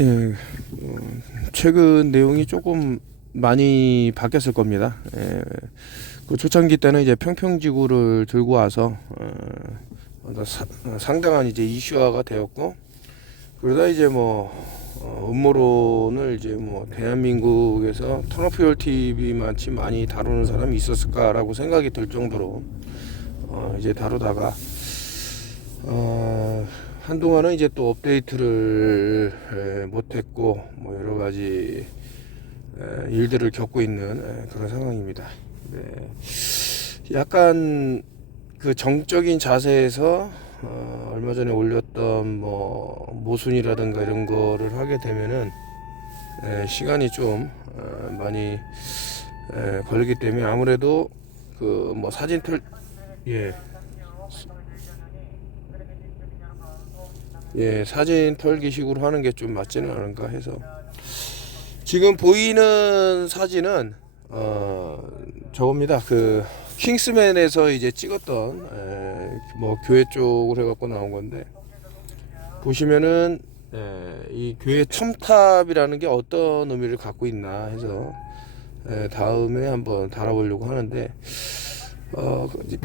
예, 최근 내용이 조금 많이 바뀌었을 겁니다. 그 초창기 때는 이제 평평지구를 들고 와서 상당한 이제 이슈화가 되었고, 그러다 이제 뭐 음모론을 이제 뭐 대한민국에서 터너퓨얼 TV만치 많이 다루는 사람이 있었을까라고 생각이 들 정도로 이제 다루다가 한동안은 이제 또 업데이트를 못했고 뭐 여러 가지 일들을 겪고 있는 그런 상황입니다. 네. 약간 그 정적인 자세에서 얼마 전에 올렸던 뭐 모순이라든가 이런 거를 하게 되면은 시간이 좀 많이 걸리기 때문에 아무래도 그 뭐 사진 틀 예. 예, 사진 털기식으로 하는 게 좀 맞지는 않은가 해서 지금 보이는 사진은 저겁니다. 그 킹스맨에서 이제 찍었던 뭐 교회 쪽으로 해갖고 나온 건데 보시면은 이 교회 첨탑이라는 게 어떤 의미를 갖고 있나 해서 다음에 한번 달아보려고 하는데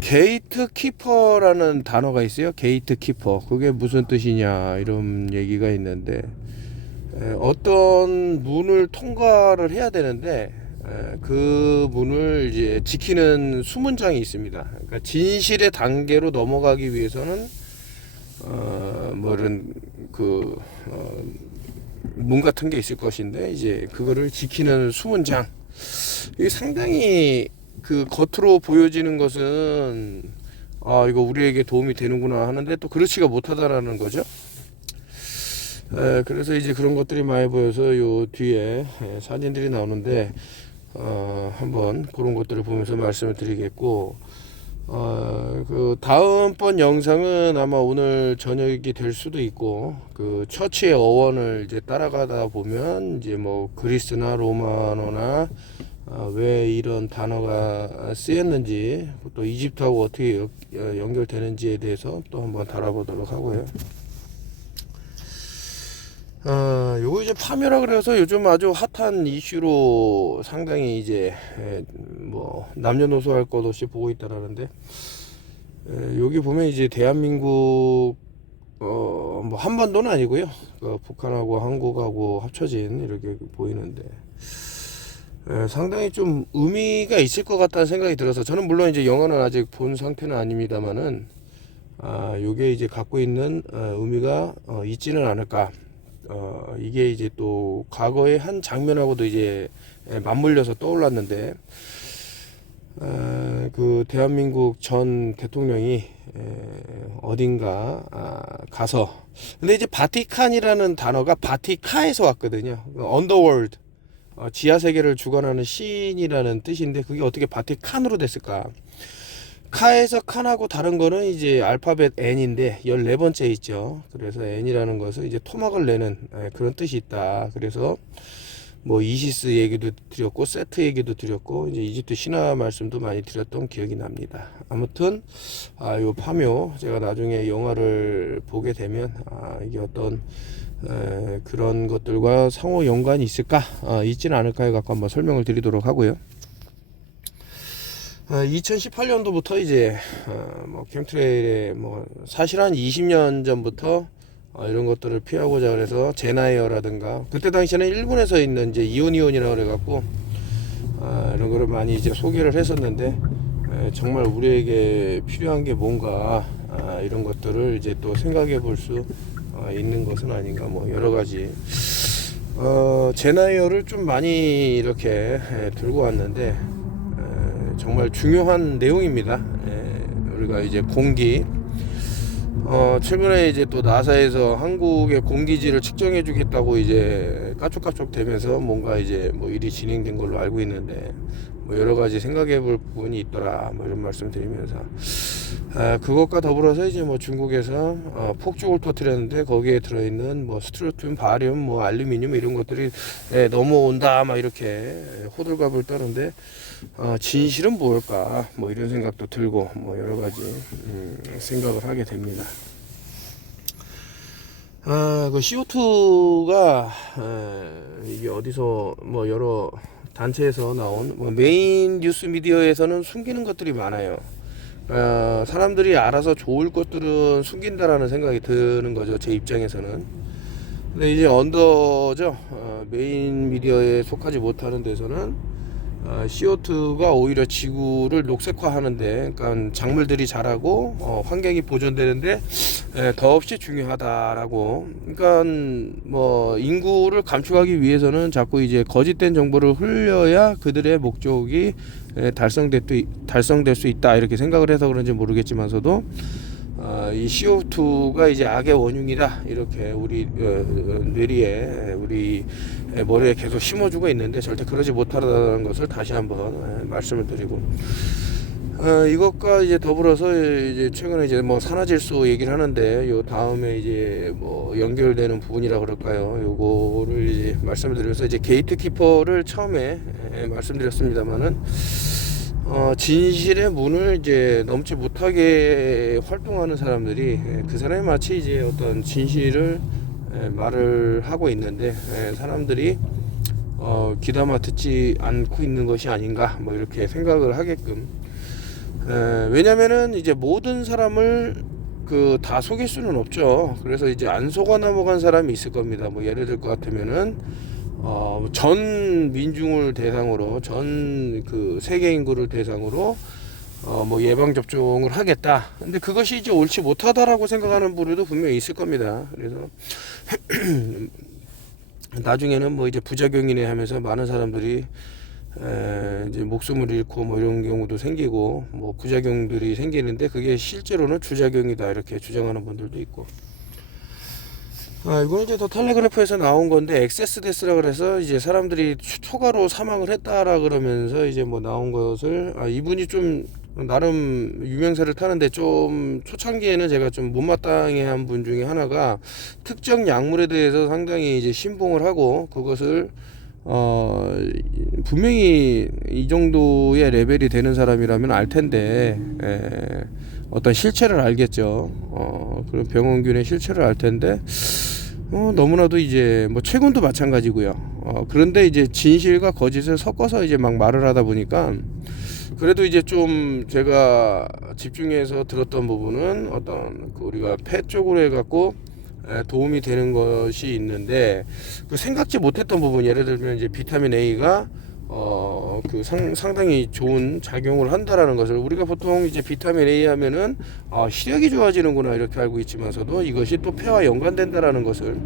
게이트 키퍼라는 단어가 있어요. 게이트 키퍼. 그게 무슨 뜻이냐 이런 얘기가 있는데 어떤 문을 통과를 해야 되는데 그 문을 이제 지키는 수문장이 있습니다. 그러니까 진실의 단계로 넘어가기 위해서는 뭐 이런 그 문 같은 게 있을 것인데 이제 그거를 지키는 수문장. 이게 상당히 그 겉으로 보여지는 것은 이거 우리에게 도움이 되는구나 하는데 또 그렇지가 못하다라는 거죠. 그래서 이제 그런 것들이 많이 보여서 요 뒤에 사진들이 나오는데 한번 그런 것들을 보면서 말씀을 드리겠고 그 다음번 영상은 아마 오늘 저녁이 될 수도 있고 그 처치의 어원을 이제 따라가다 보면 이제 뭐 그리스나 로마노나 왜 이런 단어가 쓰였는지 또 이집트하고 어떻게 연결되는지에 대해서 또 한번 다뤄보도록 하고요. 요거 이제 파묘라 그래서 요즘 아주 핫한 이슈로 상당히 이제 뭐 남녀노소 할 것 없이 보고 있다라는데 여기 보면 이제 대한민국 뭐 한반도는 아니고요. 그 북한하고 한국하고 합쳐진 이렇게 보이는데 상당히 좀 의미가 있을 것 같다는 생각이 들어서 저는 물론 이제 영화는 아직 본 상태는 아닙니다만은 요게 이제 갖고 있는 의미가 있지는 않을까. 이게 이제 또 과거의 한 장면하고도 이제 맞물려서 떠올랐는데 그 대한민국 전 대통령이 어딘가 가서 근데 이제 바티칸이라는 단어가 바티카에서 왔거든요. 언더월드 지하 세계를 주관하는 신이라는 뜻인데 그게 어떻게 바티칸으로 됐을까? 카에서 칸하고 다른 거는 이제 알파벳 N인데 14번째 있죠. 그래서 N이라는 것은 이제 토막을 내는 그런 뜻이 있다. 그래서 뭐 이시스 얘기도 드렸고 세트 얘기도 드렸고 이제 이집트 신화 말씀도 많이 드렸던 기억이 납니다. 아무튼 요 파묘 제가 나중에 영화를 보게 되면 이게 어떤 그런 것들과 상호 연관이 있을까 있지는 않을까 해 갖고 한번 설명을 드리도록 하고요. 2018년도부터 이제 뭐 캠트레일에 뭐 사실 한 20년 전부터 이런 것들을 피하고자 그래서 제나이어라든가 그때 당시에는 일본에서 있는 이제 이온이온이라고 그래갖고 이런 거를 많이 이제 소개를 했었는데 정말 우리에게 필요한 게 뭔가 이런 것들을 이제 또 생각해 볼 수 있는 것은 아닌가 뭐 여러 가지 제나이어를 좀 많이 이렇게 들고 왔는데 정말 중요한 내용입니다. 우리가 이제 공기 최근에 이제 또 나사에서 한국의 공기질을 측정해 주겠다고 이제 까쪽까쪽 되면서 뭔가 이제 뭐 일이 진행된 걸로 알고 있는데 뭐 여러 가지 생각해 볼 부분이 있더라 뭐 이런 말씀 드리면서 그것과 더불어서 이제 뭐 중국에서 폭죽을 터뜨렸는데 거기에 들어있는 뭐 스트로튬, 바리움, 뭐 알루미늄 이런 것들이 넘어온다 막 이렇게 호들갑을 떠는데 진실은 뭘까 뭐 이런 생각도 들고 뭐 여러 가지 생각을 하게 됩니다. 그 CO2가 이게 어디서 뭐 여러 단체에서 나온 뭐 메인 뉴스 미디어에서는 숨기는 것들이 많아요. 사람들이 알아서 좋을 것들은 숨긴다라는 생각이 드는 거죠, 제 입장에서는. 근데 이제 언더죠, 메인 미디어에 속하지 못하는 데서는 CO2가 오히려 지구를 녹색화하는데, 그러니까 작물들이 자라고 환경이 보존되는데 더없이 중요하다라고. 그러니까 뭐 인구를 감축하기 위해서는 자꾸 이제 거짓된 정보를 흘려야 그들의 목적이 달성될 수 있다 이렇게 생각을 해서 그런지 모르겠지만서도 이 CO2가 이제 악의 원흉이다 이렇게 우리 뇌리에 우리 머리에 계속 심어주고 있는데 절대 그러지 못하다는 것을 다시 한번 말씀을 드리고, 이것과 이제 더불어서 이제 최근에 이제 뭐 산화질소 얘기를 하는데 요 다음에 이제 뭐 연결되는 부분이라 그럴까요? 요거를 이제 말씀을 드리면서 이제 게이트키퍼를 처음에 말씀드렸습니다만은 진실의 문을 이제 넘지 못하게 활동하는 사람들이 그 사람이 마치 이제 어떤 진실을 말을 하고 있는데 사람들이 귀담아 듣지 않고 있는 것이 아닌가 뭐 이렇게 생각을 하게끔. 왜냐면은 이제 모든 사람을 다 속일 수는 없죠. 그래서 이제 안 속아 넘어간 사람이 있을 겁니다. 뭐 예를 들 것 같으면은 전 민중을 대상으로 전 그 세계 인구를 대상으로 뭐 예방 접종을 하겠다. 근데 그것이 이제 옳지 못하다라고 생각하는 분들도 분명히 있을 겁니다. 그래서 나중에는 뭐 이제 부작용이네 하면서 많은 사람들이 이제 목숨을 잃고 뭐 이런 경우도 생기고 뭐 부작용들이 생기는데 그게 실제로는 주작용이다 이렇게 주장하는 분들도 있고. 이거는 이제 더 텔레그래프에서 나온 건데 엑세스 데스라 그래서 이제 사람들이 초과로 사망을 했다라 그러면서 이제 뭐 나온 것을 이분이 좀 나름 유명세를 타는데 좀 초창기에는 제가 좀 못마땅해한 분 중에 하나가 특정 약물에 대해서 상당히 이제 신봉을 하고 그것을 분명히 이 정도의 레벨이 되는 사람이라면 알 텐데 어떤 실체를 알겠죠. 그런 병원균의 실체를 알 텐데 너무나도 이제 뭐 최근도 마찬가지고요. 그런데 이제 진실과 거짓을 섞어서 이제 막 말을 하다 보니까 그래도 이제 좀 제가 집중해서 들었던 부분은 어떤 우리가 폐 쪽으로 해갖고 도움이 되는 것이 있는데 그 생각지 못했던 부분, 예를 들면 이제 비타민 A가 상당히 좋은 작용을 한다라는 것을 우리가 보통 이제 비타민 A 하면은 시력이 좋아지는구나 이렇게 알고 있지만서도 이것이 또 폐와 연관된다라는 것을,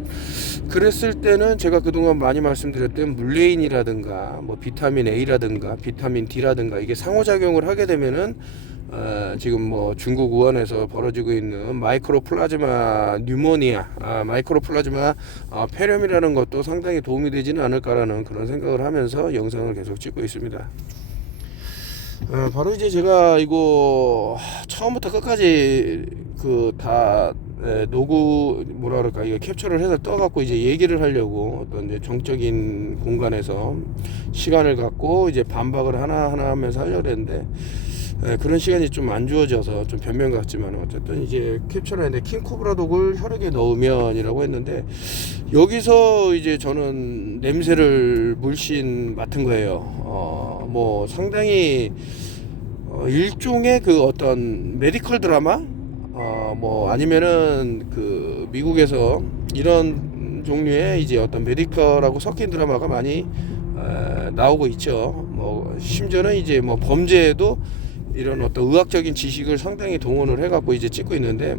그랬을 때는 제가 그동안 많이 말씀드렸던 물레인이라든가 뭐 비타민 A라든가 비타민 D라든가 이게 상호작용을 하게 되면은 지금 뭐 중국 우한에서 벌어지고 있는 마이크로플라즈마 뉴모니아, 마이크로플라즈마 폐렴이라는 것도 상당히 도움이 되지는 않을까라는 그런 생각을 하면서 영상을 계속 찍고 있습니다. 바로 이제 제가 이거 처음부터 끝까지 다 뭐라 그럴까, 이거 캡처를 해서 떠갖고 이제 얘기를 하려고 어떤 이제 정적인 공간에서 시간을 갖고 이제 반박을 하나하나 하면서 하려고 했는데 그런 시간이 좀 안 주어져서 좀 변명 같지만 어쨌든 이제 캡처를 했는데 킹코브라 독을 혈액에 넣으면이라고 했는데 여기서 이제 저는 냄새를 물씬 맡은 거예요. 뭐 상당히 일종의 그 어떤 메디컬 드라마, 뭐 아니면은 그 미국에서 이런 종류의 이제 어떤 메디컬하고 섞인 드라마가 많이 나오고 있죠. 뭐 심지어는 이제 뭐 범죄에도 이런 어떤 의학적인 지식을 상당히 동원을 해갖고 이제 찍고 있는데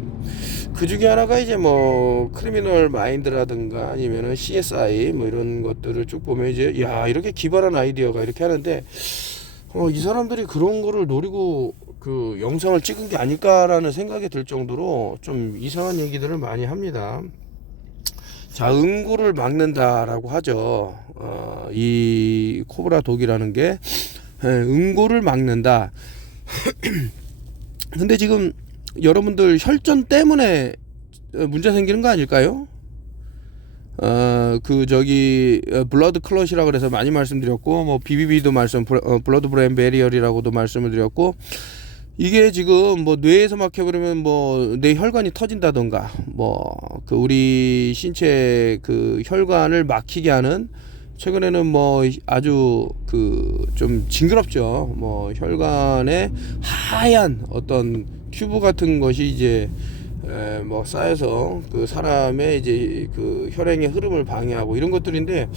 그 중에 하나가 이제 뭐 크리미널 마인드라든가 아니면은 CSI 뭐 이런 것들을 쭉 보면 이제 야 이렇게 기발한 아이디어가 이렇게 하는데 이 사람들이 그런 거를 노리고 그 영상을 찍은 게 아닐까라는 생각이 들 정도로 좀 이상한 얘기들을 많이 합니다. 자, 응고를 막는다라고 하죠. 이 코브라 독이라는 게 응고를 막는다. 근데 지금 여러분들 혈전 때문에 문제 생기는 거 아닐까요? 블러드 클럿이라고 그래서 많이 말씀드렸고, 뭐 BBB도 블러드 브레인 베리얼이라고도 말씀을 드렸고, 이게 지금 뭐 뇌에서 막혀버리면 뭐 뇌 혈관이 터진다던가 뭐 그 우리 신체 그 혈관을 막히게 하는, 최근에는 뭐 아주 그 좀 징그럽죠. 뭐 혈관에 하얀 어떤 튜브 같은 것이 이제 뭐 쌓여서 그 사람의 이제 그 혈행의 흐름을 방해하고 이런 것들인데,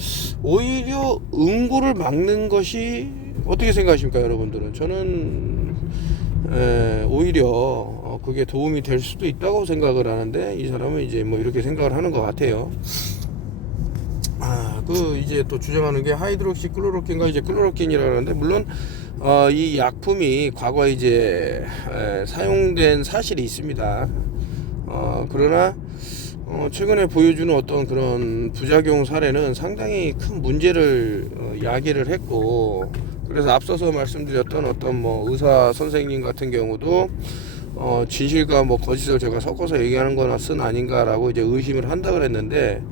오히려 응고를 막는 것이 어떻게 생각하십니까, 여러분들은? 저는 오히려 그게 도움이 될 수도 있다고 생각을 하는데, 이 사람은 이제 뭐 이렇게 생각을 하는 것 같아요. 그 이제 또 주장하는 게 하이드록시 클로로킨과 이제 클로로킨이라고 하는데, 물론 이 약품이 과거에 이제 사용된 사실이 있습니다. 그러나 최근에 보여주는 어떤 그런 부작용 사례는 상당히 큰 문제를 야기를 했고, 그래서 앞서서 말씀드렸던 어떤 뭐 의사 선생님 같은 경우도 진실과 뭐 거짓을 제가 섞어서 얘기하는 거나 쓴 아닌가라고 이제 의심을 한다 그랬는데,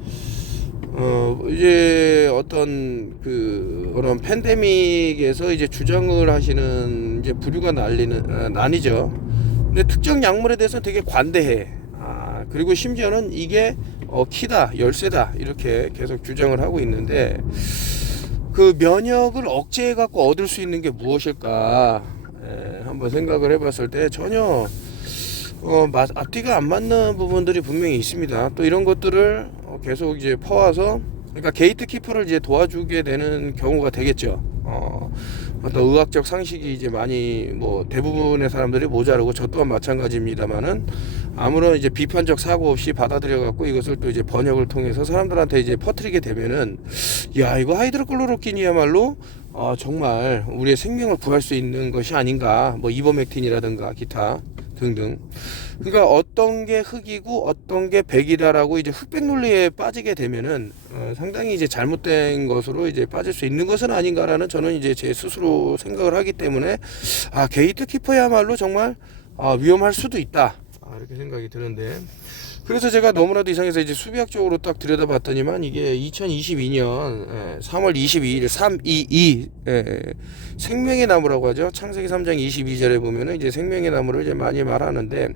이제 어떤 그런 팬데믹에서 이제 주장을 하시는 이제 부류가 나뉘죠. 근데 특정 약물에 대해서 되게 관대해. 그리고 심지어는 이게 키다, 열쇠다 이렇게 계속 주장을 하고 있는데, 그 면역을 억제해 갖고 얻을 수 있는 게 무엇일까? 한번 생각을 해봤을 때 전혀 앞뒤가 안 맞는 부분들이 분명히 있습니다. 또 이런 것들을 계속 이제 퍼와서, 그러니까 게이트키퍼를 이제 도와주게 되는 경우가 되겠죠. 어떤 의학적 상식이 이제 많이 뭐 대부분의 사람들이 모자르고 저 또한 마찬가지입니다만은, 아무런 이제 비판적 사고 없이 받아들여 갖고 이것을 또 이제 번역을 통해서 사람들한테 이제 퍼뜨리게 되면은, 야, 이거 하이드로클로로킨이야말로 정말 우리의 생명을 구할 수 있는 것이 아닌가, 뭐 이버맥틴이라든가 기타 등등. 그러니까 어떤 게 흑이고 어떤 게 백이다라고 이제 흑백 논리에 빠지게 되면은 상당히 이제 잘못된 것으로 이제 빠질 수 있는 것은 아닌가라는, 저는 이제 제 스스로 생각을 하기 때문에 게이트키퍼야말로 정말 위험할 수도 있다, 이렇게 생각이 드는데, 그래서 제가 너무나도 이상해서 이제 수비학적으로 딱 들여다봤더니만, 이게 2022년 3월 22일 322 생명의 나무라고 하죠. 창세기 3장 22절에 보면은 이제 생명의 나무를 이제 많이 말하는데,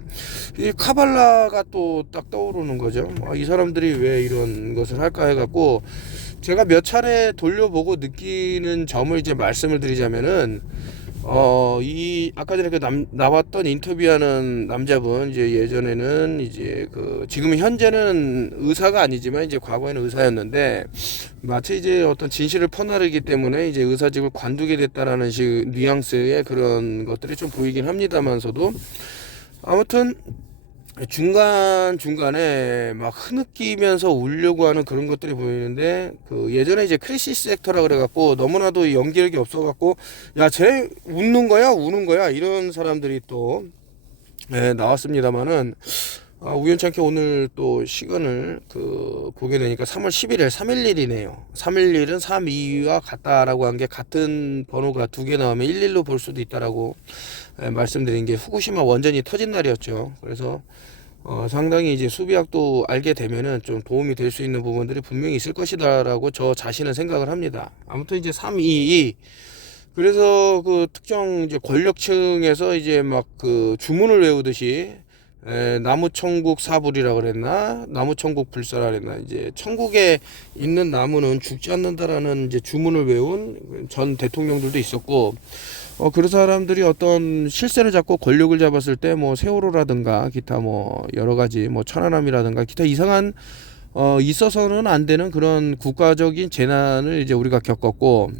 이 카발라가 또 딱 떠오르는 거죠. 이 사람들이 왜 이런 것을 할까 해갖고 제가 몇 차례 돌려보고 느끼는 점을 이제 말씀을 드리자면은, 이 아까 전에 나왔던 인터뷰하는 남자분, 이제 예전에는 이제 지금 현재는 의사가 아니지만 이제 과거에는 의사였는데, 마치 이제 어떤 진실을 퍼나르기 때문에 이제 의사직을 관두게 됐다라는 식 뉘앙스의 그런 것들이 좀 보이긴 합니다만서도, 아무튼 중간중간에 막 흐느끼면서 울려고 하는 그런 것들이 보이는데, 예전에 이제 크리시스 액터라 그래갖고 너무나도 연기력이 없어갖고, 야, 쟤 웃는 거야 우는 거야 이런 사람들이 또 나왔습니다만은, 우연찮게 오늘 또 시간을 보게 되니까 3월 11일 311이네요. 311은 322와 같다라고 한 게, 같은 번호가 두 개 나오면 11로 볼 수도 있다라고 말씀드린 게 후쿠시마 원전이 터진 날이었죠. 그래서 상당히 이제 수비학도 알게 되면은 좀 도움이 될 수 있는 부분들이 분명히 있을 것이다라고 저 자신은 생각을 합니다. 아무튼 이제 322, 그래서 특정 이제 권력층에서 이제 막 주문을 외우듯이, 나무천국 사불이라 그랬나, 나무천국 불사라 그랬나, 이제 천국에 있는 나무는 죽지 않는다라는 이제 주문을 외운 전 대통령들도 있었고, 그 사람들이 어떤 실세를 잡고 권력을 잡았을 때 뭐 세월호라든가 기타 뭐 여러 가지 뭐 천안함이라든가 기타 이상한 있어서는 안 되는 그런 국가적인 재난을 이제 우리가 겪었고,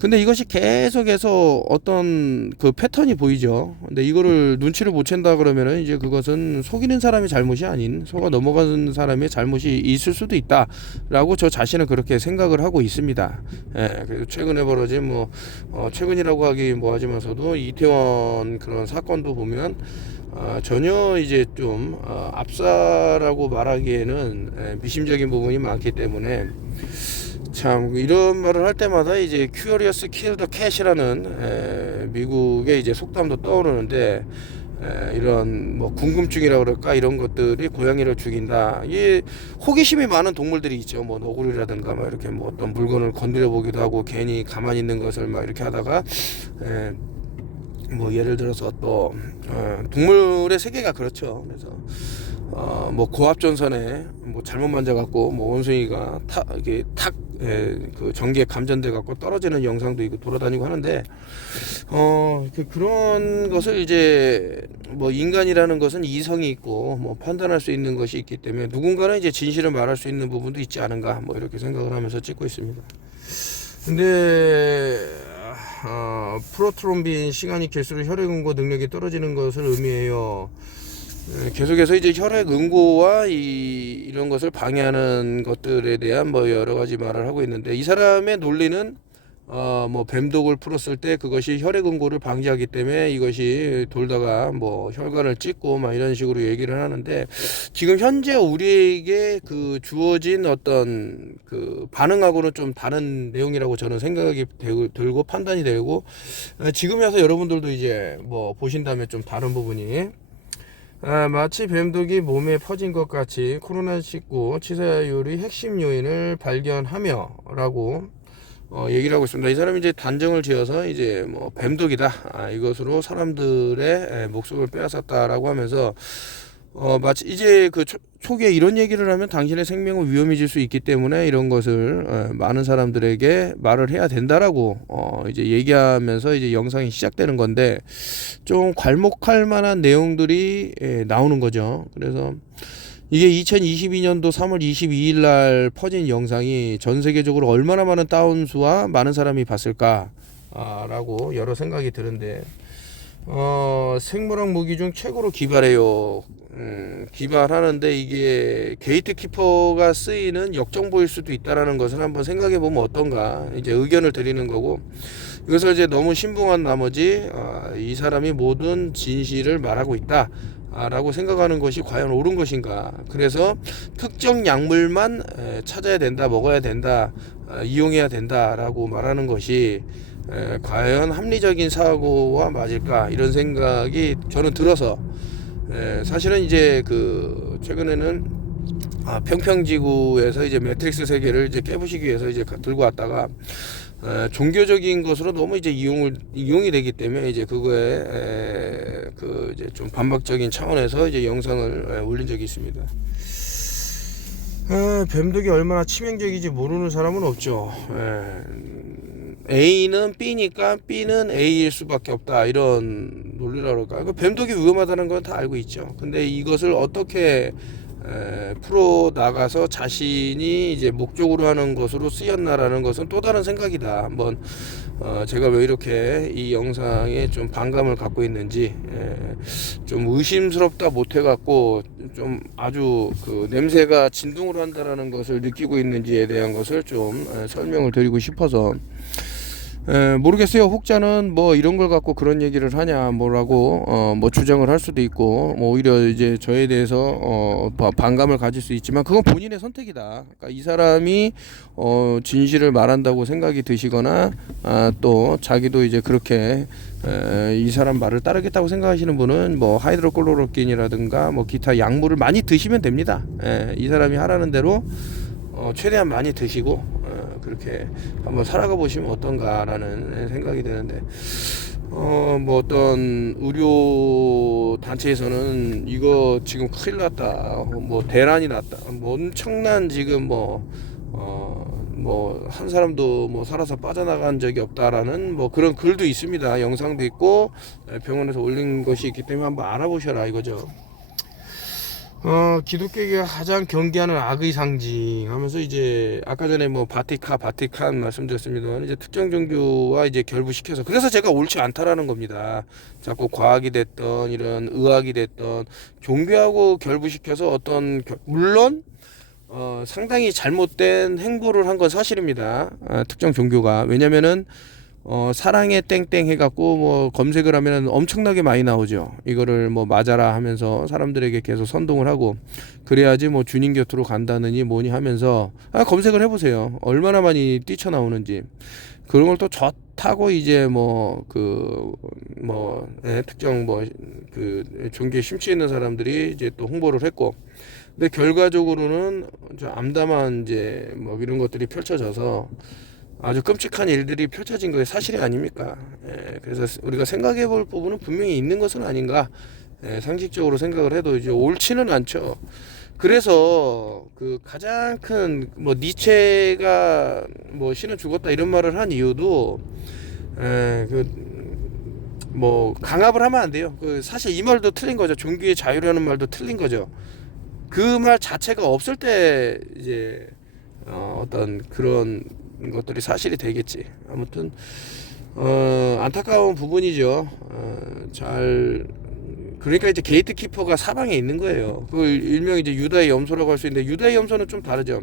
근데 이것이 계속해서 어떤 패턴이 보이죠. 근데 이거를 눈치를 못 챈다 그러면은 이제 그것은 속이는 사람의 잘못이 아닌 속아 넘어가는 사람의 잘못이 있을 수도 있다라고 저 자신은 그렇게 생각을 하고 있습니다. 그래서 최근에 벌어진 최근이라고 하기 뭐하지만서도 이태원 그런 사건도 보면 전혀 이제 좀 압사라고 말하기에는 미심적인 부분이 많기 때문에, 참 이런 말을 할 때마다 이제 Curious Kill the Cat이라는 미국의 이제 속담도 떠오르는데, 이런 뭐 궁금증이라 그럴까, 이런 것들이 고양이를 죽인다. 이 호기심이 많은 동물들이 있죠. 뭐 너구리라든가 막 이렇게 뭐 어떤 물건을 건드려 보기도 하고, 괜히 가만히 있는 것을 막 이렇게 하다가 뭐 예를 들어서 또 동물의 세계가 그렇죠. 그래서 뭐 고압전선에 뭐 잘못 만져갖고 뭐 원숭이가 이게 그 전기에 감전돼 갖고 떨어지는 영상도 있고 돌아다니고 하는데 그런 것을 이제 뭐 인간이라는 것은 이성이 있고 뭐 판단할 수 있는 것이 있기 때문에 누군가는 이제 진실을 말할 수 있는 부분도 있지 않은가 뭐 이렇게 생각을 하면서 찍고 있습니다. 근데 프로트롬빈 시간이 갈수록 혈액 응고 능력이 떨어지는 것을 의미해요. 계속해서 이제 혈액 응고와 이런 것을 방해하는 것들에 대한 뭐 여러 가지 말을 하고 있는데, 이 사람의 논리는 뭐 뱀독을 풀었을 때 그것이 혈액 응고를 방지하기 때문에 이것이 돌다가 뭐 혈관을 찢고 막 이런 식으로 얘기를 하는데, 지금 현재 우리에게 그 주어진 어떤 그 반응하고는 좀 다른 내용이라고 저는 생각이 들고 판단이 되고, 지금에서 여러분들도 이제 뭐 보신다면 좀 다른 부분이 마치 뱀독이 몸에 퍼진 것 같이 코로나19 치사율의 핵심 요인을 발견하며 라고 얘기를 하고 있습니다. 이 사람이 이제 단정을 지어서 이제 뭐 뱀독이다, 이것으로 사람들의 목숨을 빼앗았다라고 하면서 마치 이제 그 초기에 이런 얘기를 하면 당신의 생명은 위험해질 수 있기 때문에 이런 것을 많은 사람들에게 말을 해야 된다라고 이제 얘기하면서 이제 영상이 시작되는 건데, 좀 괄목할 만한 내용들이 나오는 거죠. 그래서 이게 2022년도 3월 22일 날 퍼진 영상이 전 세계적으로 얼마나 많은 다운수와 많은 사람이 봤을까 라고 여러 생각이 드는데, 생물학 무기 중 최고로 기발해요. 기발하는데 이게 게이트키퍼가 쓰이는 역정보일 수도 있다라는 것을 한번 생각해 보면 어떤가, 이제 의견을 드리는 거고, 이것을 이제 너무 신봉한 나머지 이 사람이 모든 진실을 말하고 있다 라고 생각하는 것이 과연 옳은 것인가. 그래서 특정 약물만 찾아야 된다, 먹어야 된다, 이용해야 된다 라고 말하는 것이 과연 합리적인 사고와 맞을까, 이런 생각이 저는 들어서, 사실은 이제 그 최근에는 평평지구에서 이제 매트릭스 세계를 이제 깨부시기 위해서 이제 들고 왔다가 종교적인 것으로 너무 이제 이용이 되기 때문에 이제 그거에 그 이제 좀 반박적인 차원에서 이제 영상을 올린 적이 있습니다. 뱀독이 얼마나 치명적인지 모르는 사람은 없죠. A는 B니까 B는 A일 수밖에 없다, 이런 논리라고 할까. 그 뱀독이 위험하다는 건 다 알고 있죠. 근데 이것을 어떻게 풀어 나가서 자신이 이제 목적으로 하는 것으로 쓰였나라는 것은 또 다른 생각이다. 한번 제가 왜 이렇게 이 영상에 좀 반감을 갖고 있는지, 좀 의심스럽다 못해 갖고 좀 아주 그 냄새가 진동을 한다라는 것을 느끼고 있는지에 대한 것을 좀 설명을 드리고 싶어서. 모르겠어요. 혹자는 뭐 이런 걸 갖고 그런 얘기를 하냐 뭐라고 뭐 주장을 할 수도 있고, 뭐 오히려 이제 저에 대해서 반감을 가질 수 있지만 그건 본인의 선택이다. 그러니까 이 사람이 진실을 말한다고 생각이 드시거나 또 자기도 이제 그렇게 이 사람 말을 따르겠다고 생각하시는 분은 뭐 하이드로클로로킨이라든가 뭐 기타 약물을 많이 드시면 됩니다. 이 사람이 하라는 대로 최대한 많이 드시고 그렇게 한번 살아가 보시면 어떤가라는 생각이 드는데, 뭐 어떤 의료 단체에서는 이거 지금 큰일 났다, 뭐 대란이 났다, 뭐 엄청난 지금 뭐 한 사람도 뭐 살아서 빠져나간 적이 없다라는 뭐 그런 글도 있습니다. 영상도 있고 병원에서 올린 것이 있기 때문에 한번 알아보셔라 이거죠. 기독교계가 가장 경계하는 악의 상징 하면서 이제 아까 전에 뭐 바티칸 말씀드렸습니다만, 이제 특정 종교와 이제 결부시켜서, 그래서 제가 옳지 않다라는 겁니다. 자꾸 과학이 됐던 이런 의학이 됐던 종교하고 결부시켜서 어떤 물론 상당히 잘못된 행보를 한 건 사실입니다. 특정 종교가. 왜냐면은 사랑의 땡땡 해갖고 뭐 검색을 하면 엄청나게 많이 나오죠. 이거를 뭐 맞아라 하면서 사람들에게 계속 선동을 하고, 그래야지 뭐 주님 곁으로 간다느니 뭐니 하면서 검색을 해보세요. 얼마나 많이 뛰쳐나오는지. 그런 걸 또 좋다고 이제 뭐 특정 뭐 그 종교에 심취해 있는 사람들이 이제 또 홍보를 했고, 근데 결과적으로는 좀 암담한 이제 뭐 이런 것들이 펼쳐져서 아주 끔찍한 일들이 펼쳐진 게 사실이 아닙니까? 그래서 우리가 생각해 볼 부분은 분명히 있는 것은 아닌가. 상식적으로 생각을 해도 이제 옳지는 않죠. 그래서 그 가장 큰 뭐 니체가 뭐 신은 죽었다 이런 말을 한 이유도 그 뭐 강압을 하면 안 돼요. 그 사실 이 말도 틀린 거죠. 종교의 자유라는 말도 틀린 거죠. 그 말 자체가 없을 때 이제 어떤 그런 것들이 사실이 되겠지. 아무튼 안타까운 부분이죠. 잘 그러니까 이제 게이트키퍼가 사방에 있는 거예요. 그 일명 이제 유다의 염소라고 할 수 있는데 유다의 염소는 좀 다르죠.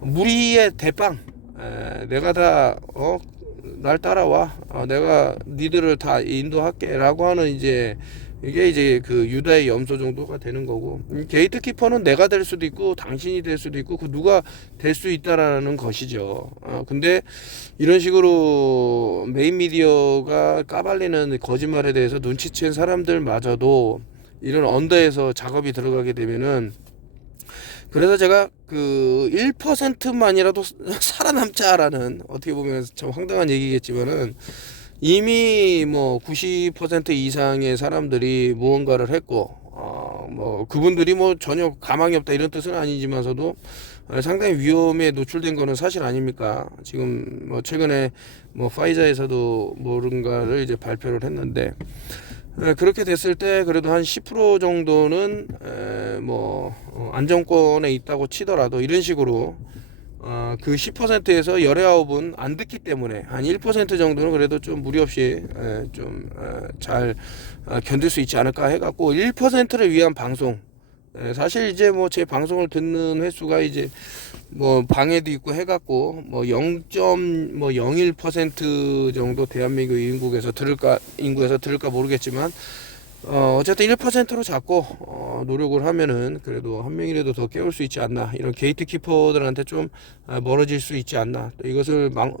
무리의 대빵. 내가 다 날 따라와. 내가 니들을 다 인도할게라고 하는 이제 이게 이제 그 유다의 염소 정도가 되는 거고, 게이트키퍼는 내가 될 수도 있고 당신이 될 수도 있고 그 누가 될 수 있다라는 것이죠. 근데 이런 식으로 메인 미디어가 까발리는 거짓말에 대해서 눈치챈 사람들마저도 이런 언더에서 작업이 들어가게 되면은, 그래서 제가 그 1%만이라도 살아남자라는, 어떻게 보면 참 황당한 얘기겠지만은 이미 뭐 90% 이상의 사람들이 무언가를 했고, 뭐 그분들이 뭐 전혀 가망이 없다 이런 뜻은 아니지만서도 상당히 위험에 노출된 거는 사실 아닙니까? 지금 뭐 최근에 뭐 파이자에서도 뭔가를 이제 발표를 했는데, 그렇게 됐을 때 그래도 한 10% 정도는 뭐 안정권에 있다고 치더라도 이런 식으로 그 10%에서 19은 안 듣기 때문에 한 1% 정도는 그래도 좀 무리 없이 좀 잘 견딜 수 있지 않을까 해갖고 1%를 위한 방송, 사실 이제 뭐 제 방송을 듣는 횟수가 이제 뭐 방에도 있고 해갖고 뭐 0.01% 정도 대한민국 인구에서 들을까 모르겠지만 어쨌든 1%로 잡고 노력을 하면은 그래도 한 명이라도 더 깨울 수 있지 않나, 이런 게이트키퍼들한테 좀 멀어질 수 있지 않나. 또 이것을 막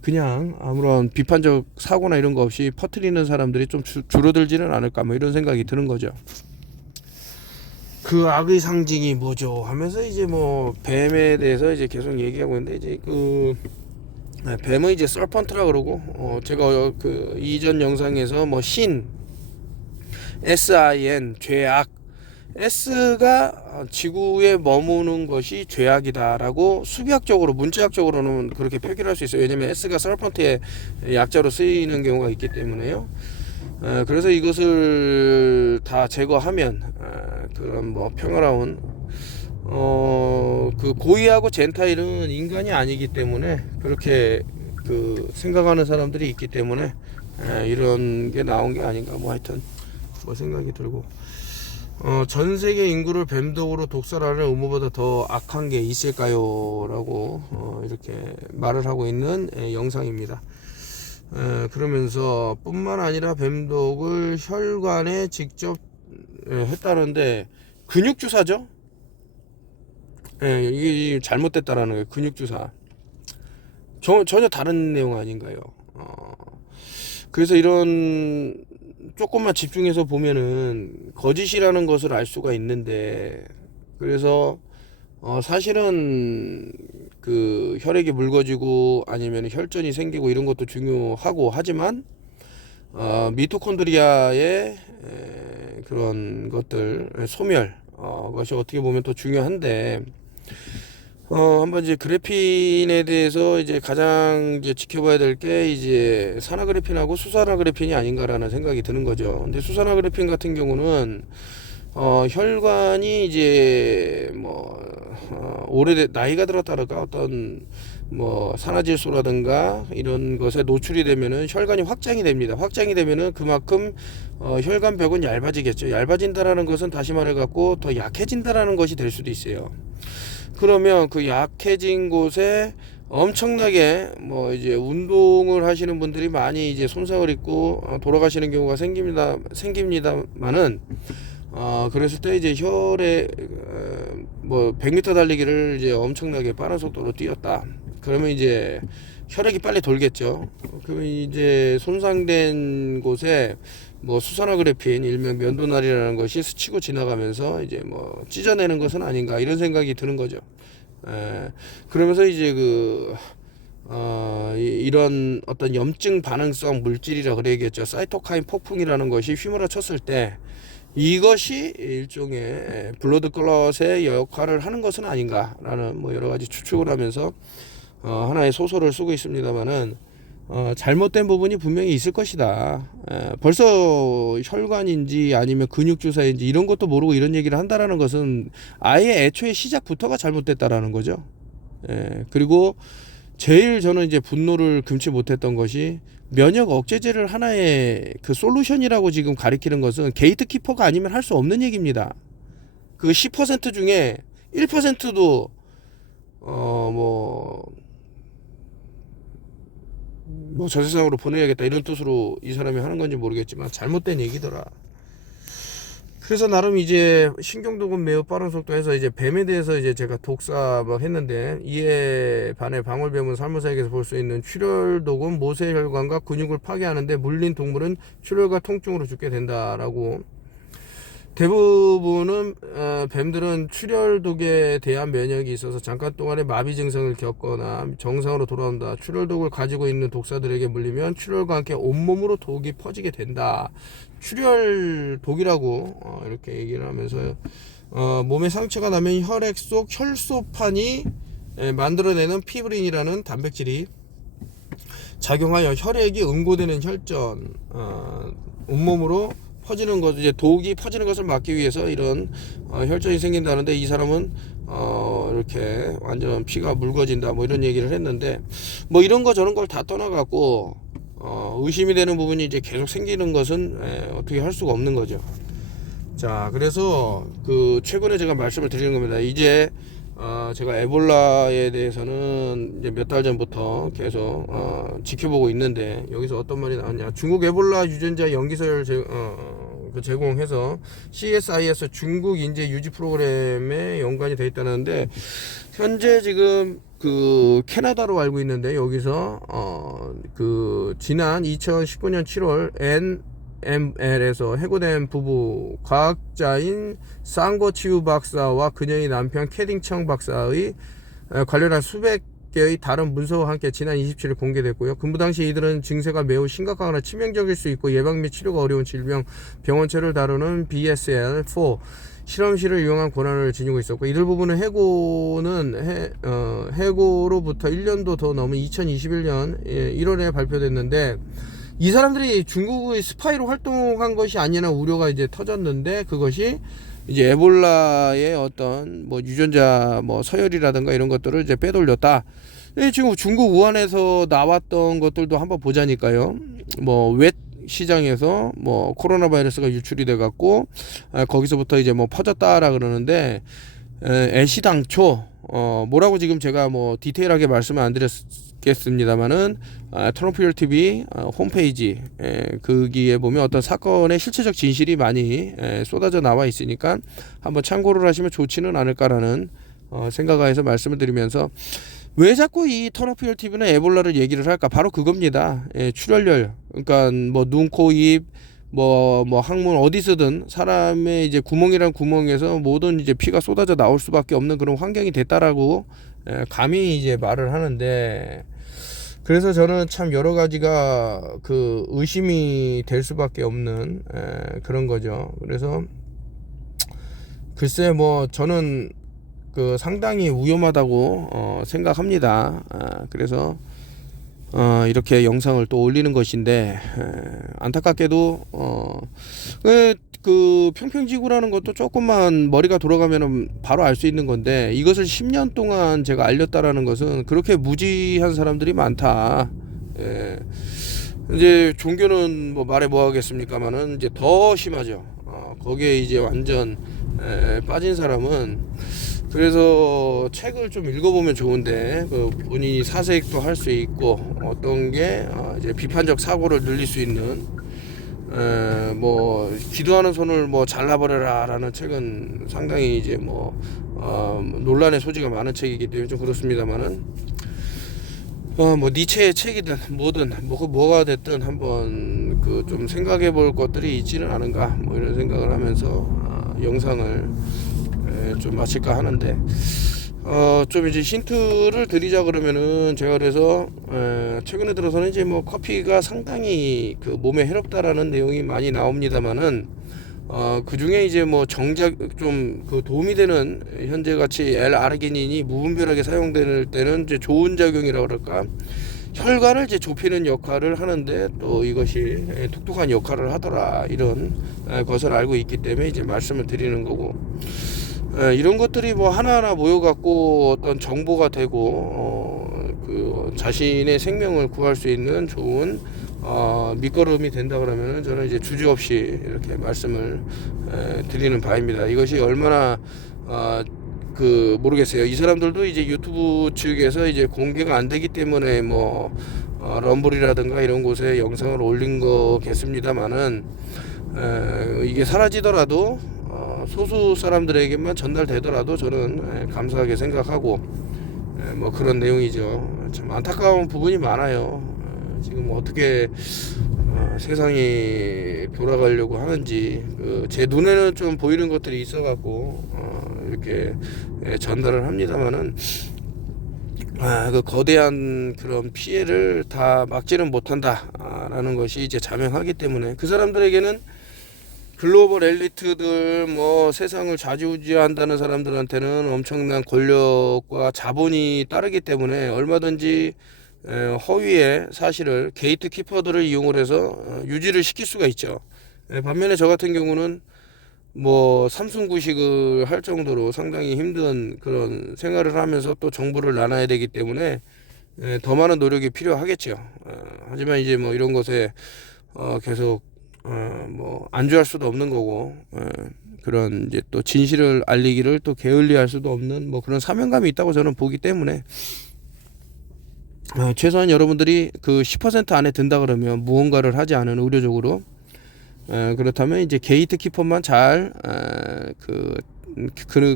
그냥 아무런 비판적 사고나 이런 거 없이 퍼뜨리는 사람들이 좀 줄어들지는 않을까, 뭐 이런 생각이 드는 거죠. 그 악의 상징이 뭐죠 하면서 이제 뭐 뱀에 대해서 이제 계속 얘기하고 있는데, 이제 그 뱀은 이제 서펀트라 그러고, 제가 그 이전 영상에서 뭐 SIN 죄악, S가 지구에 머무는 것이 죄악이다라고 수비학적으로, 문자학적으로는 그렇게 표기를 할 수 있어요. 왜냐면 S가 서펀트의 약자로 쓰이는 경우가 있기 때문에요. 그래서 이것을 다 제거하면 그런 뭐 평화로운 그 고이하고 젠타일은 인간이 아니기 때문에 그렇게 그 생각하는 사람들이 있기 때문에 이런 게 나온 게 아닌가, 뭐 하여튼 뭐 생각이 들고, 전 세계 인구를 뱀독으로 독살하는 의무보다 더 악한 게 있을까요? 라고 이렇게 말을 하고 있는 영상입니다. 그러면서 뿐만 아니라 뱀독을 혈관에 직접 했다는데, 근육주사죠? 이게 잘못됐다라는 거예요. 근육주사. 전혀 다른 내용 아닌가요? 그래서 이런 조금만 집중해서 보면은 거짓이라는 것을 알 수가 있는데, 그래서 사실은 그 혈액이 묽어지고 아니면 혈전이 생기고 이런 것도 중요하고 하지만 미토콘드리아의 그런 것들 소멸, 것이 어떻게 보면 또 중요한데, 한번 이제 그래핀에 대해서 이제 가장 이제 지켜봐야 될 게 이제 산화 그래핀하고 수산화 그래핀이 아닌가라는 생각이 드는 거죠. 근데 수산화 그래핀 같은 경우는 혈관이 이제 뭐 나이가 들었다든가 어떤 뭐 산화질소라든가 이런 것에 노출이 되면은 혈관이 확장이 됩니다. 확장이 되면은 그만큼 혈관벽은 얇아지겠죠. 얇아진다라는 것은 다시 말해 갖고 더 약해진다라는 것이 될 수도 있어요. 그러면 그 약해진 곳에 엄청나게 뭐 이제 운동을 하시는 분들이 많이 이제 손상을 입고 돌아가시는 경우가 생깁니다만은, 그랬을 때 이제 혈에 뭐 100m 달리기를 이제 엄청나게 빠른 속도로 뛰었다. 그러면 이제 혈액이 빨리 돌겠죠. 그러면 이제 손상된 곳에 뭐 수산화 그래핀, 일명 면도날이라는 것이 스치고 지나가면서 이제 뭐 찢어내는 것은 아닌가, 이런 생각이 드는 거죠. 그러면서 이제 이런 어떤 염증 반응성 물질이라 그래야겠죠. 사이토카인 폭풍이라는 것이 휘몰아쳤을 때 이것이 일종의 블러드 클럿의 역할을 하는 것은 아닌가라는 뭐 여러 가지 추측을 하면서 하나의 소설을 쓰고 있습니다만은 잘못된 부분이 분명히 있을 것이다. 벌써 혈관인지 아니면 근육 주사인지 이런 것도 모르고 이런 얘기를 한다라는 것은 아예 애초에 시작부터가 잘못됐다라는 거죠. 그리고 제일 저는 이제 분노를 금치 못했던 것이 면역 억제제를 하나의 그 솔루션이라고 지금 가리키는 것은 게이트키퍼가 아니면 할 수 없는 얘기입니다. 그 10% 중에 1%도 저 세상으로 보내야겠다 이런 뜻으로 이 사람이 하는 건지 모르겠지만 잘못된 얘기더라. 그래서 나름 이제 신경도금 매우 빠른 속도에서 이제 뱀에 대해서 이제 제가 독사 막 했는데, 이에 반해 방울뱀은 살모사에게서 볼 수 있는 출혈도금 모세혈관과 근육을 파괴하는데 물린 동물은 출혈과 통증으로 죽게 된다라고. 대부분은 뱀들은 출혈독에 대한 면역이 있어서 잠깐 동안의 마비 증상을 겪거나 정상으로 돌아온다. 출혈독을 가지고 있는 독사들에게 물리면 출혈과 함께 온몸으로 독이 퍼지게 된다. 출혈독이라고 이렇게 얘기를 하면서 몸에 상처가 나면 혈액 속 혈소판이 만들어내는 피브린이라는 단백질이 작용하여 혈액이 응고되는 혈전, 온몸으로 퍼지는 것, 이제 독이 퍼지는 것을 막기 위해서 이런 혈전이 생긴다는데, 이 사람은 이렇게 완전 피가 묽어진다 뭐 이런 얘기를 했는데, 뭐 이런 거 저런 걸 다 떠나갖고 의심이 되는 부분이 이제 계속 생기는 것은 어떻게 할 수가 없는 거죠. 자, 그래서 최근에 제가 말씀을 드리는 겁니다. 이제 제가 에볼라에 대해서는 이제 몇 달 전부터 계속 지켜보고 있는데, 여기서 어떤 말이 나왔냐. 중국 에볼라 유전자 연기서열 제공해서 CSIS 중국 인재 유지 프로그램에 연관이 되어 있다는데, 현재 지금 캐나다로 알고 있는데, 여기서 지난 2019년 7월 NML에서 해고된 부부 과학자인 쌍거치우 박사와 그녀의 남편 캐딩청 박사의 관련한 수백 개의 다른 문서와 함께 지난 27일 공개됐고요. 근무 당시 이들은 증세가 매우 심각하거나 치명적일 수 있고 예방 및 치료가 어려운 질병 병원체를 다루는 BSL-4 실험실을 이용한 권한을 지니고 있었고, 이들 부분은 해고로부터 1년도 더 넘은 2021년 1월에 발표됐는데, 이 사람들이 중국의 스파이로 활동한 것이 아니냐 우려가 이제 터졌는데, 그것이 이제 에볼라의 어떤 뭐 유전자 뭐 서열이라든가 이런 것들을 이제 빼돌렸다. 지금 중국 우한에서 나왔던 것들도 한번 보자니까요. 뭐 웹 시장에서 뭐 코로나 바이러스가 유출이 돼 갖고 거기서부터 이제 뭐 퍼졌다라 그러는데, 애시당초 뭐라고 지금 제가 뭐 디테일하게 말씀을 안 드렸겠습니다만은 트럼프열 TV 홈페이지 거기에 보면 어떤 사건의 실체적 진실이 많이 쏟아져 나와 있으니까 한번 참고를 하시면 좋지는 않을까라는 생각을 해서 말씀을 드리면서, 왜 자꾸 이 턴오프열 TV는 에볼라를 얘기를 할까? 바로 그겁니다. 출혈열, 그러니까 뭐 눈, 코, 입, 뭐 항문 어디서든 사람의 이제 구멍이란 구멍에서 모든 이제 피가 쏟아져 나올 수밖에 없는 그런 환경이 됐다라고 감히 이제 말을 하는데, 그래서 저는 참 여러 가지가 의심이 될 수밖에 없는 그런 거죠. 그래서 글쎄 뭐 저는 상당히 위험하다고 생각합니다. 그래서 이렇게 영상을 또 올리는 것인데, 안타깝게도 평평지구라는 것도 조금만 머리가 돌아가면은 바로 알 수 있는 건데, 이것을 10년 동안 제가 알렸다라는 것은 그렇게 무지한 사람들이 많다. 이제 종교는 뭐 말해 뭐 하겠습니까만은 이제 더 심하죠. 거기에 이제 완전 빠진 사람은, 그래서 책을 좀 읽어보면 좋은데, 본인이 사색도 할 수 있고 어떤 게 이제 비판적 사고를 늘릴 수 있는 뭐 기도하는 손을 뭐 잘라버려라라는 책은 상당히 이제 뭐 논란의 소지가 많은 책이기 때문에 좀 그렇습니다만은, 뭐 니체의 책이든 뭐든 뭐가 됐든 한번 좀 생각해 볼 것들이 있지는 않은가 뭐 이런 생각을 하면서 영상을 좀 마칠까 하는데, 좀 이제 힌트를 드리자 그러면은 제가 그래서 최근에 들어서는 이제 뭐 커피가 상당히 그 몸에 해롭다라는 내용이 많이 나옵니다만은 그 중에 이제 뭐 정작 좀 그 도움이 되는 현재 같이 L-아르기닌이 무분별하게 사용될 때는 이제 좋은 작용이라 그럴까, 혈관을 이제 좁히는 역할을 하는데 또 이것이 독특한 역할을 하더라, 이런 것을 알고 있기 때문에 이제 말씀을 드리는 거고, 이런 것들이 뭐 하나하나 모여갖고 어떤 정보가 되고 그 자신의 생명을 구할 수 있는 좋은 밑거름이 된다 그러면은 저는 이제 주저없이 이렇게 말씀을 드리는 바입니다. 이것이 얼마나 그 모르겠어요. 이 사람들도 이제 유튜브 측에서 이제 공개가 안 되기 때문에 뭐 럼블이라든가 이런 곳에 영상을 올린 거겠습니다만은, 이게 사라지더라도 소수 사람들에게만 전달되더라도 저는 감사하게 생각하고, 뭐 그런 내용이죠. 참 안타까운 부분이 많아요. 지금 어떻게 세상이 돌아가려고 하는지 제 눈에는 좀 보이는 것들이 있어갖고 이렇게 전달을 합니다만은, 그 거대한 그런 피해를 다 막지는 못한다라는 것이 이제 자명하기 때문에, 그 사람들에게는 글로벌 엘리트들, 뭐 세상을 좌지우지한다는 사람들한테는 엄청난 권력과 자본이 따르기 때문에 얼마든지 허위의 사실을, 게이트 키퍼들을 이용을 해서 유지를 시킬 수가 있죠. 반면에 저 같은 경우는 뭐 삼순구식을 할 정도로 상당히 힘든 그런 생활을 하면서 또 정보를 나눠야 되기 때문에 더 많은 노력이 필요하겠죠. 하지만 이제 뭐 이런 것에 계속 뭐 안주할 수도 없는 거고, 그런 이제 또 진실을 알리기를 또 게을리할 수도 없는 뭐 그런 사명감이 있다고 저는 보기 때문에, 최소한 여러분들이 그 10% 안에 든다 그러면 무언가를 하지 않은 의료적으로, 그렇다면 이제 게이트 키퍼만 잘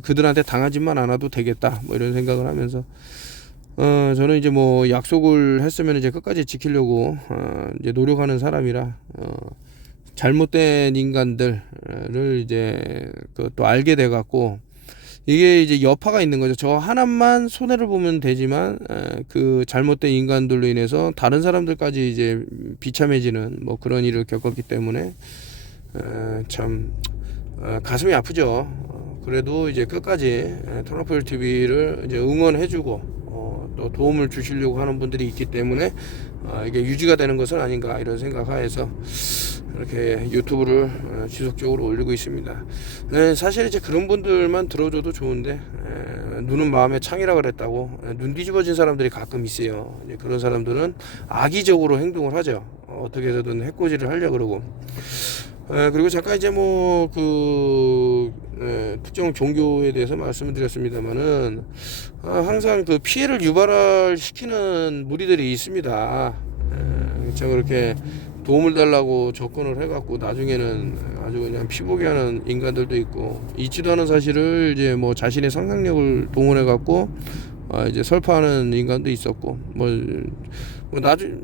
그들한테 당하지만 않아도 되겠다, 뭐 이런 생각을 하면서 저는 이제 뭐 약속을 했으면 이제 끝까지 지키려고 이제 노력하는 사람이라, 잘못된 인간들을 이제 또 알게 돼 갖고, 이게 이제 여파가 있는 거죠. 저 하나만 손해를 보면 되지만 그 잘못된 인간들로 인해서 다른 사람들까지 이제 비참해지는 뭐 그런 일을 겪었기 때문에 참 가슴이 아프죠. 그래도 이제 끝까지 턴오프 TV를 이제 응원해주고 또 도움을 주시려고 하는 분들이 있기 때문에 이게 유지가 되는 것은 아닌가, 이런 생각하에서 이렇게 유튜브를 지속적으로 올리고 있습니다. 사실 이제 그런 분들만 들어줘도 좋은데, 눈은 마음의 창이라 그랬다고 눈 뒤집어진 사람들이 가끔 있어요. 그런 사람들은 악의적으로 행동을 하죠. 어떻게 해서든 해코지를 하려고 그러고. 그리고 잠깐 이제 뭐 특정 종교에 대해서 말씀을 드렸습니다만은, 항상 그 피해를 유발시키는 무리들이 있습니다. 제가 그렇게 도움을 달라고 접근을 해갖고 나중에는 아주 그냥 피보게 하는 인간들도 있고, 있지도 않은 사실을 이제 뭐 자신의 상상력을 동원해갖고 이제 설파하는 인간도 있었고, 뭐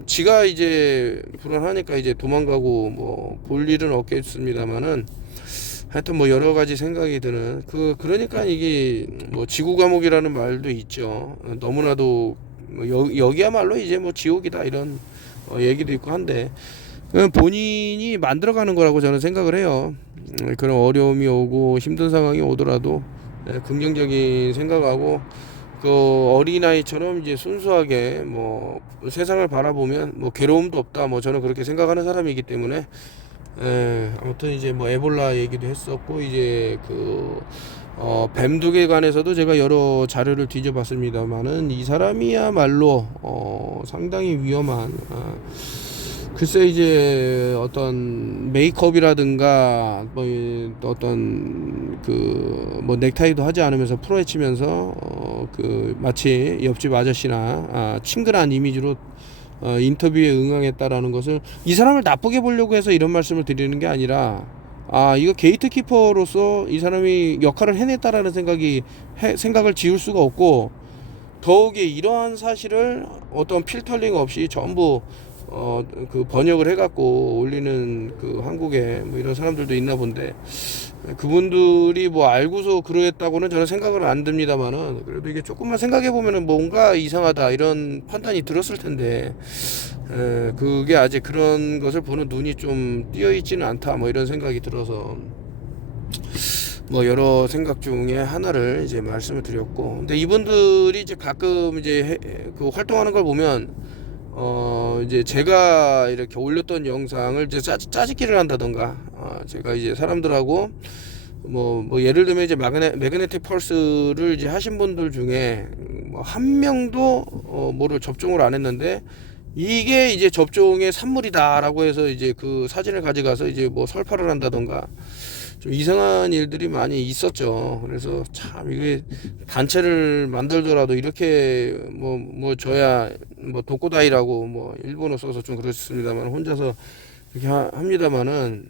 지가 이제 불안하니까 이제 도망가고 뭐 볼 일은 없겠습니다만은, 하여튼 뭐 여러 가지 생각이 드는 그러니까 이게 뭐 지구 감옥이라는 말도 있죠. 너무나도 여기야말로 이제 뭐 지옥이다, 이런 얘기도 있고 한데, 본인이 만들어가는 거라고 저는 생각을 해요. 그런 어려움이 오고 힘든 상황이 오더라도 긍정적인 생각하고, 그 어린아이처럼 이제 순수하게 뭐 세상을 바라보면 뭐 괴로움도 없다, 뭐 저는 그렇게 생각하는 사람이기 때문에, 아무튼 이제 뭐 에볼라 얘기도 했었고, 이제 뱀독에 관해서도 제가 여러 자료를 뒤져봤습니다만은, 이 사람이야말로 상당히 위험한, 글쎄 이제 어떤 메이크업이라든가 뭐 어떤 뭐 넥타이도 하지 않으면서 풀어헤치면서 마치 옆집 아저씨나 친근한 이미지로 인터뷰에 응항했다라는 것을, 이 사람을 나쁘게 보려고 해서 이런 말씀을 드리는 게 아니라, 이거 게이트키퍼로서 이 사람이 역할을 해냈다라는 생각을 지울 수가 없고, 더욱이 이러한 사실을 어떤 필터링 없이 전부 그 번역을 해갖고 올리는 그 한국에 뭐 이런 사람들도 있나 본데, 그분들이 뭐 알고서 그러했다고는 저는 생각을 안 듭니다만은, 그래도 이게 조금만 생각해 보면은 뭔가 이상하다 이런 판단이 들었을 텐데, 그게 아직 그런 것을 보는 눈이 좀 띄어 있지는 않다 뭐 이런 생각이 들어서 뭐 여러 생각 중에 하나를 이제 말씀을 드렸고, 근데 이분들이 이제 가끔 이제 그 활동하는 걸 보면 이제 제가 이렇게 올렸던 영상을 이제 짜집기를 한다던가, 제가 이제 사람들하고 뭐 예를 들면 이제 매그네틱 펄스를 이제 하신 분들 중에 뭐 한 명도 뭐를 접종을 안 했는데, 이게 이제 접종의 산물이다라고 해서 이제 그 사진을 가져가서 이제 뭐 설파를 한다던가 좀 이상한 일들이 많이 있었죠. 그래서 참 이게 단체를 만들더라도 이렇게 뭐 저야 뭐 독고다이라고 뭐 일본어 써서 좀 그렇습니다만 혼자서 이렇게 합니다만은,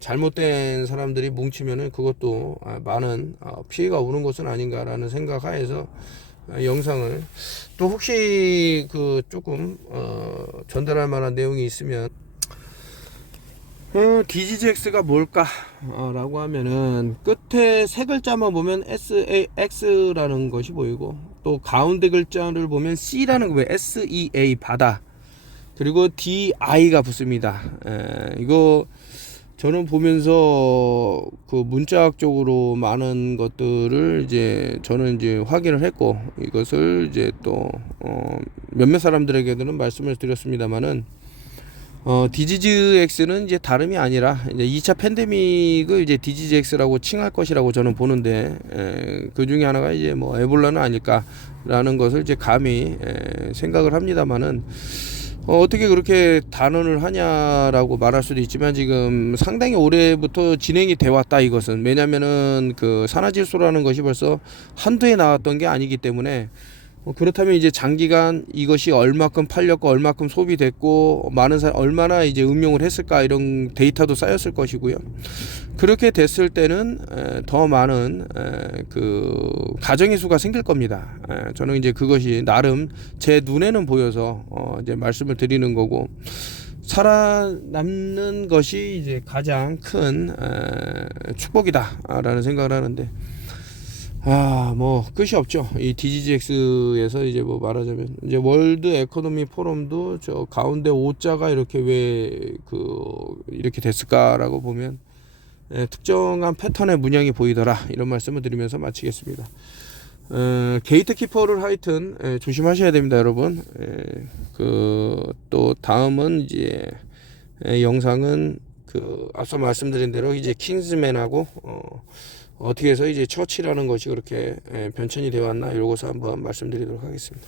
잘못된 사람들이 뭉치면은 그것도 많은 피해가 오는 것은 아닌가라는 생각하에서 영상을, 또 혹시 그 조금 전달할 만한 내용이 있으면, DGGX가 뭘까? 라고 하면은 끝에 세 글자만 보면 SAX라는 것이 보이고, 또 가운데 글자를 보면 C라는 거, SEA 바다, 그리고 DI가 붙습니다. 이거 저는 보면서 그 문자학적으로 많은 것들을 이제 저는 이제 확인을 했고, 이것을 이제 또 몇몇 사람들에게는 말씀을 드렸습니다만은, DGGX는 이제 다름이 아니라 이제 2차 팬데믹을 이제 DGGX라고 칭할 것이라고 저는 보는데, 그 중에 하나가 이제 뭐 에볼라는 아닐까라는 것을 이제 감히 생각을 합니다만은, 어떻게 그렇게 단언을 하냐라고 말할 수도 있지만, 지금 상당히 오래부터 진행이 돼 왔다 이것은. 왜냐면은 그 산화질소라는 것이 벌써 한두 해 나왔던 게 아니기 때문에, 그렇다면 이제 장기간 이것이 얼마큼 팔렸고 얼마큼 소비됐고 많은 사람 얼마나 이제 응용을 했을까, 이런 데이터도 쌓였을 것이고요. 그렇게 됐을 때는 더 많은 그 가정의 수가 생길 겁니다. 저는 이제 그것이 나름 제 눈에는 보여서 이제 말씀을 드리는 거고, 살아남는 것이 이제 가장 큰 축복이다라는 생각을 하는데, 뭐 끝이 없죠. 이 DGGX에서 이제 뭐 말하자면 이제 월드 에코노미 포럼도 저 가운데 O자가 이렇게 왜 이렇게 됐을까라고 보면 특정한 패턴의 문양이 보이더라, 이런 말씀을 드리면서 마치겠습니다. 게이트키퍼를 하여튼 조심하셔야 됩니다, 여러분. 또 다음은 이제 영상은 앞서 말씀드린 대로 이제 킹스맨하고 어떻게 해서 이제 처치라는 것이 그렇게 변천이 되어 왔나, 이것을 한번 말씀드리도록 하겠습니다.